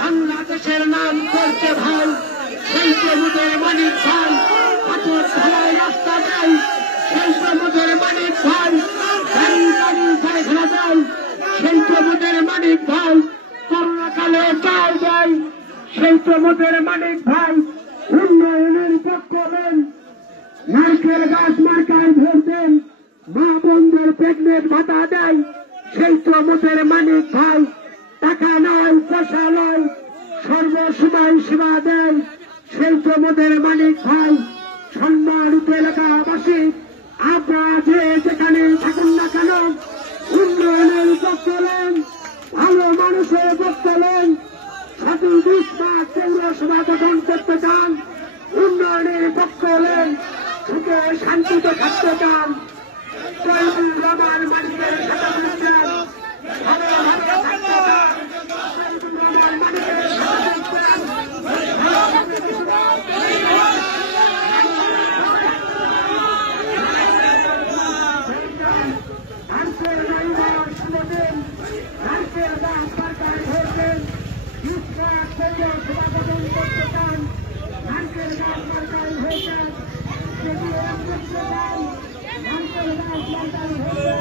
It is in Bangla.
বাংলাদেশের নাম করছে ভাই, সেই প্রমুখের মানিক ভাই, হাতের ঢালাই রাস্তা দেয়, সেই প্রমুখের মানিক ভাই, গাড়ি গাড়ি কারখানা দেয়, সেই প্রমুখের মানিক ভাই, করোনাকালে চাল দেয়, সেই প্রমুখের মানিক ভাই, উন্নয়নের পক্ষ নেন, নারকেল গাছ মার্কায় ভোট দেন, মা বোনদের প্রেগনেন্ট ভাতা দেয়, সেই প্রমুখের মানিক ভাই, টাকা নয় পয়সা নয় সর্বসময় সেবা দেয়, সেই প্রমোদের মানিক ভাই। সম্মানিত এলাকাবাসী, আপনারা যে যেখানে থাকুন না কেন, উন্নয়নের পক্ষ নেন, ভালো মানুষের পক্ষ নেন, ২৭ মাস পৌরসভা গঠন করতে চান, উন্নয়নের পক্ষ নেন, সুখে শান্তিতে থাকতে চান, জয়পুর রহমান মানিকের সাথে বলছিলাম ভালো ভালো থাকতে চান, জয়পুর রহমান মানিকের সাথে বলছিলাম নারকেল গাছ শুনেছেন, নারকেল গাছ সরকার ধরবেন, সভাপতি করতে চান, নারকেল গাছ সরকার হয়েছেন, যদি নারকেল গাছ সরকার হয়েছে